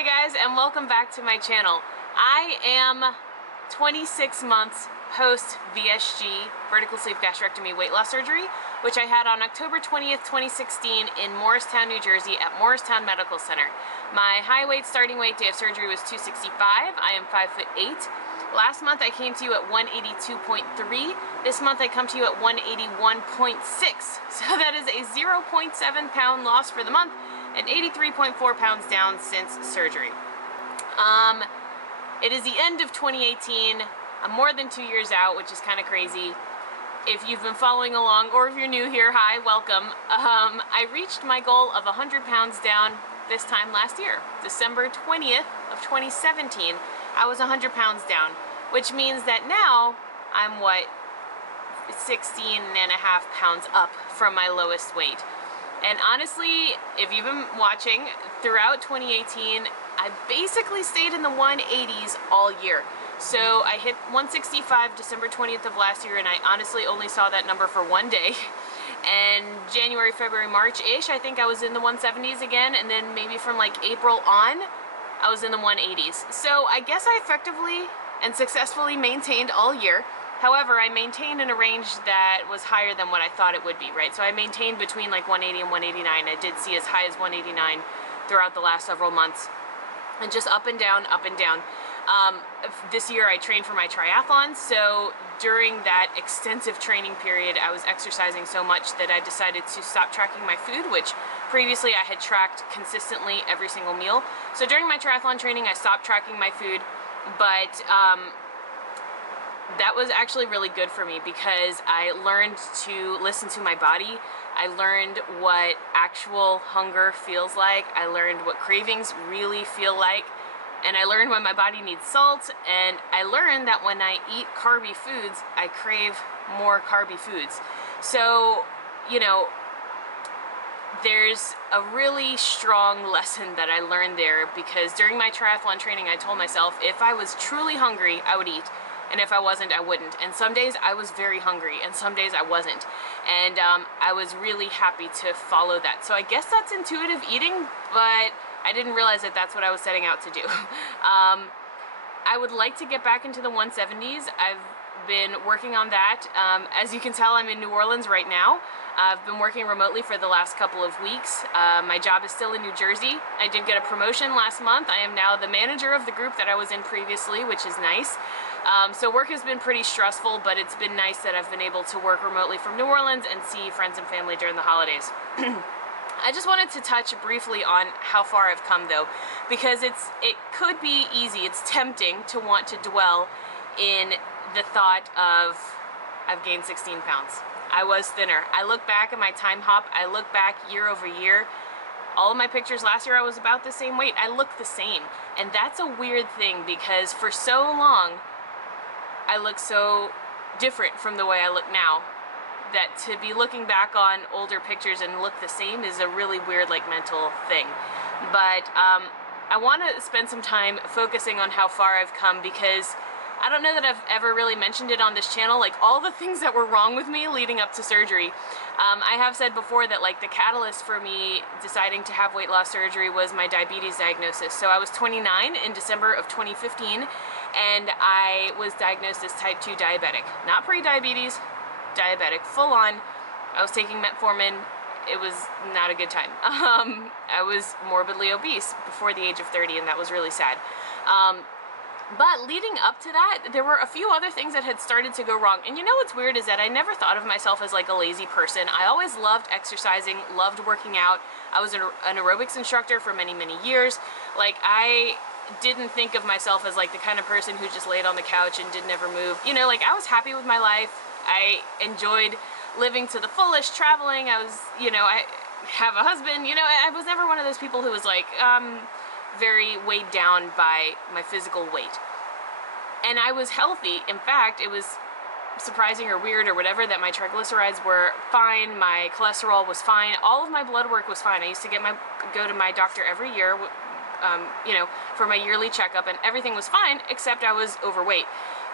Hi guys, and welcome back to my channel. I am 26 months post VSG, vertical sleeve gastrectomy weight loss surgery, which I had on October 20th, 2016 in Morristown, New Jersey at Morristown Medical Center. My high weight starting weight day of surgery was 265. I am 5'8". Last month I came to you at 182.3. This month I come to you at 181.6. So that is a 0.7 pound loss for the month and 83.4 pounds down since surgery. It is the end of 2018. I'm more than 2 years out, which is kind of crazy. If you've been following along, or if you're new here, hi, welcome. I reached my goal of 100 pounds down this time last year. December 20th of 2017, I was 100 pounds down, which means that now I'm, 16 and a half pounds up from my lowest weight. And honestly, if you've been watching, throughout 2018, I basically stayed in the 180s all year. So I hit 165 December 20th of last year, and I honestly only saw that number for one day. And January, February, March-ish, I think I was in the 170s again, and then maybe from like April on, I was in the 180s. So I guess I effectively and successfully maintained all year. However, I maintained in a range that was higher than what I thought it would be, right? So I maintained between like 180 and 189. I did see as high as 189 throughout the last several months. And just up and down, up and down. This year I trained for my triathlon, so during that extensive training period I was exercising so much that I decided to stop tracking my food, which previously I had tracked consistently every single meal. So during my triathlon training I stopped tracking my food, but that was actually really good for me because I learned to listen to my body. I learned what actual hunger feels like. I learned what cravings really feel like. And I learned when my body needs salt, and I learned that when I eat carby foods, I crave more carby foods. So, you know, there's a really strong lesson that I learned there, because during my triathlon training I told myself if I was truly hungry, I would eat. And if I wasn't, I wouldn't. And some days I was very hungry, and some days I wasn't. And I was really happy to follow that. So I guess that's intuitive eating, but I didn't realize that that's what I was setting out to do. I would like to get back into the 170s. I've been working on that. As you can tell, I'm in New Orleans right now. I've been working remotely for the last couple of weeks. My job is still in New Jersey. I did get a promotion last month. I am now the manager of the group that I was in previously, which is nice. So work has been pretty stressful, but it's been nice that I've been able to work remotely from New Orleans and see friends and family during the holidays. I just wanted to touch briefly on how far I've come though, because it could be easy, it's tempting to want to dwell in the thought of I've gained 16 pounds. I was thinner. I look back at my time hop, I look back year over year. All of my pictures last year I was about the same weight. I look the same. And that's a weird thing because for so long I looked so different from the way I look now that to be looking back on older pictures and look the same is a really weird mental thing. But I want to spend some time focusing on how far I've come, because I don't know that I've ever really mentioned it on this channel, all the things that were wrong with me leading up to surgery. I have said before that the catalyst for me deciding to have weight loss surgery was my diabetes diagnosis. So I was 29 in December of 2015, and I was diagnosed as type 2 diabetic. Not pre-diabetes, diabetic, full on. I was taking metformin. It was not a good time. I was morbidly obese before the age of 30, and that was really sad. But leading up to that, there were a few other things that had started to go wrong. And you know what's weird is that I never thought of myself as a lazy person. I always loved exercising, loved working out. I was an aerobics instructor for many, many years. I didn't think of myself as the kind of person who just laid on the couch and did never move. You know, I was happy with my life. I enjoyed living to the fullest, traveling. I was, I have a husband. I was never one of those people who was very weighed down by my physical weight. And I was healthy. In fact, it was surprising or weird or whatever that my triglycerides were fine, my cholesterol was fine, all of my blood work was fine. I used to go to my doctor every year, for my yearly checkup, and everything was fine except I was overweight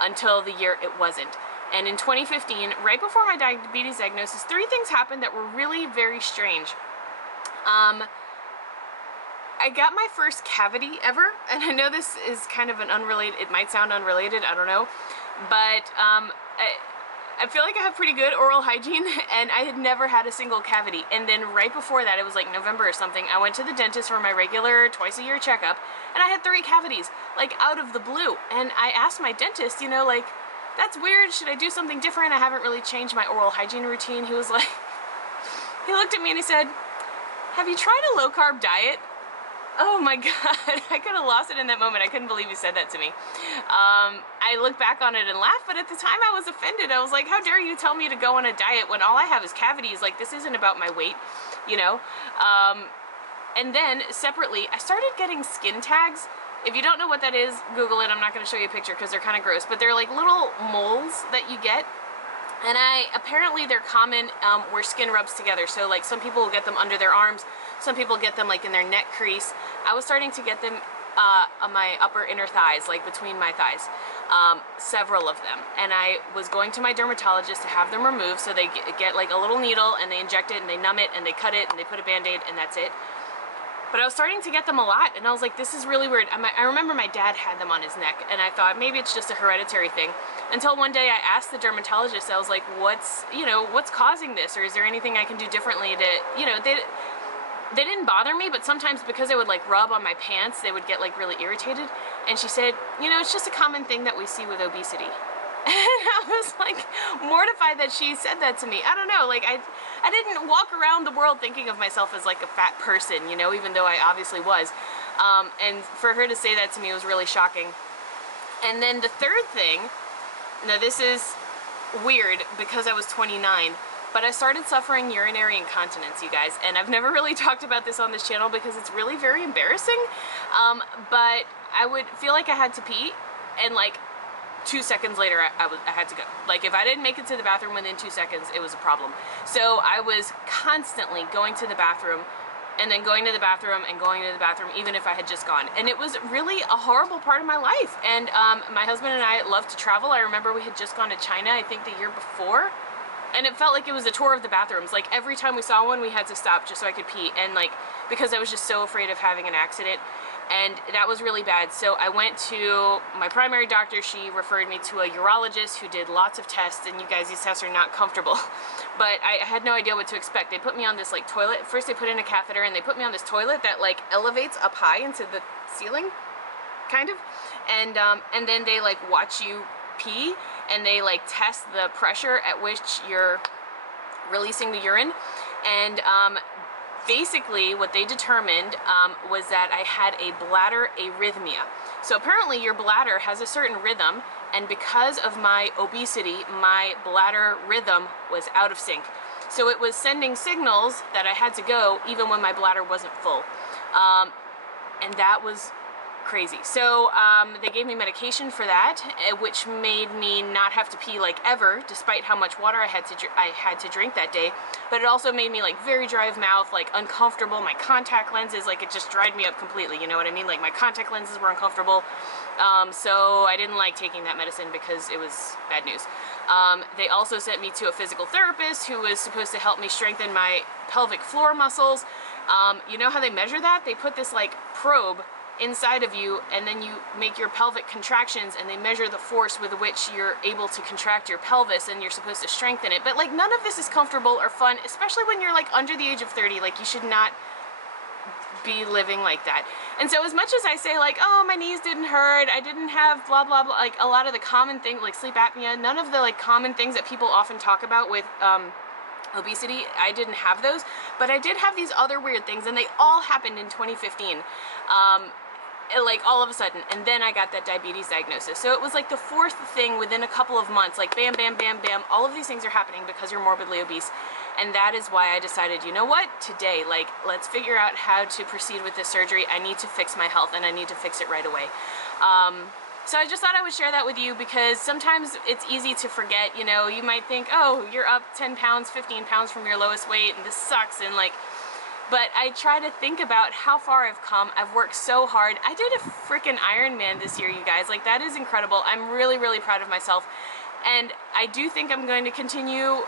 until the year it wasn't. And in 2015, right before my diabetes diagnosis, 3 things happened that were really very strange. I got my first cavity ever, and I know this is kind of an unrelated, it might sound unrelated, I don't know, but I feel like I have pretty good oral hygiene, and I had never had a single cavity. And then right before that, it was like November or something, I went to the dentist for my regular twice-a-year checkup, and I had 3 cavities, like out of the blue. And I asked my dentist, you know, like, that's weird, should I do something different? I haven't really changed my oral hygiene routine. He was like, he looked at me and he said, have you tried a low-carb diet? Oh my god, I could have lost it in that moment. I couldn't believe he said that to me. I look back on it and laugh, but at the time I was offended. I was like, how dare you tell me to go on a diet when all I have is cavities? Like, this isn't about my weight, you know? And then, separately, I started getting skin tags. If you don't know what that is, Google it. I'm not going to show you a picture because they're kind of gross, but they're like little moles that you get. And apparently they're common where skin rubs together. So like some people will get them under their arms, some people get them like in their neck crease. I was starting to get them on my upper inner thighs, like between my thighs, several of them. And I was going to my dermatologist to have them removed, so they get like a little needle and they inject it and they numb it and they cut it and they put a band-aid and that's it. But I was starting to get them a lot, and I was like, this is really weird. I remember my dad had them on his neck, and I thought maybe it's just a hereditary thing. Until one day I asked the dermatologist, I was like, what's causing this? Or is there anything I can do differently to, you know, they didn't bother me, but sometimes because I would like rub on my pants, they would get like really irritated. And she said, you know, it's just a common thing that we see with obesity. And I was like mortified that she said that to me. I don't know, like I didn't walk around the world thinking of myself as like a fat person, you know, even though I obviously was. And for her to say that to me was really shocking. And then the third thing, now this is weird because I was 29, but I started suffering urinary incontinence, you guys. And I've never really talked about this on this channel because it's really very embarrassing. But I would feel like I had to pee, and like 2 seconds later I had to go. Like if I didn't make it to the bathroom within 2 seconds, it was a problem. So I was constantly going to the bathroom and then going to the bathroom and going to the bathroom even if I had just gone. And it was really a horrible part of my life. And my husband and I love to travel. I remember we had just gone to China, I think the year before. And it felt like it was a tour of the bathrooms. Like every time we saw one, we had to stop just so I could pee. And like, because I was just so afraid of having an accident. And that was really bad. So I went to my primary doctor. She referred me to a urologist who did lots of tests, and you guys, these tests are not comfortable. But I had no idea what to expect. They put me on this like toilet. First they put in a catheter and they put me on this toilet that like elevates up high into the ceiling, kind of. And then they like watch you pee, and they like test the pressure at which you're releasing the urine. And basically what they determined was that I had a bladder arrhythmia. So apparently your bladder has a certain rhythm, and because of my obesity, my bladder rhythm was out of sync. So it was sending signals that I had to go even when my bladder wasn't full. And that was crazy. So they gave me medication for that, which made me not have to pee like ever, despite how much water I had to drink that day. But it also made me like very dry of mouth, like uncomfortable. My contact lenses, like it just dried me up completely, you know what I mean? Like my contact lenses were uncomfortable. So I didn't like taking that medicine because it was bad news. They also sent me to a physical therapist who was supposed to help me strengthen my pelvic floor muscles. You know how they measure that? They put this like probe inside of you, and then you make your pelvic contractions, and they measure the force with which you're able to contract your pelvis, and you're supposed to strengthen it. But like none of this is comfortable or fun, especially when you're like under the age of 30. Like you should not be living like that. And so as much as I say like, oh, my knees didn't hurt, I didn't have blah blah blah, like a lot of the common things like sleep apnea, none of the like common things that people often talk about with obesity, I didn't have those, but I did have these other weird things, and they all happened in 2015. Like all of a sudden, and then I got that diabetes diagnosis. So it was like the fourth thing within a couple of months, like bam, bam, bam, bam, all of these things are happening because you're morbidly obese. And that is why I decided, you know what, today, like, let's figure out how to proceed with this surgery. I need to fix my health, and I need to fix it right away. So I just thought I would share that with you because sometimes it's easy to forget, you know, you might think, oh, you're up 10 pounds, 15 pounds from your lowest weight, and this sucks, and like, but I try to think about how far I've come. I've worked so hard. I did a freaking Ironman this year, you guys. Like, that is incredible. I'm really, really proud of myself. And I do think I'm going to continue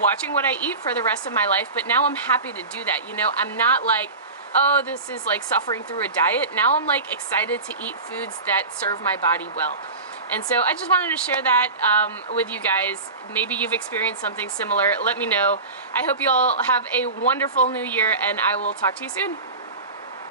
watching what I eat for the rest of my life, but now I'm happy to do that. You know, I'm not like, oh, this is like suffering through a diet. Now I'm like excited to eat foods that serve my body well. And so I just wanted to share that with you guys. Maybe you've experienced something similar. Let me know. I hope you all have a wonderful new year, and I will talk to you soon.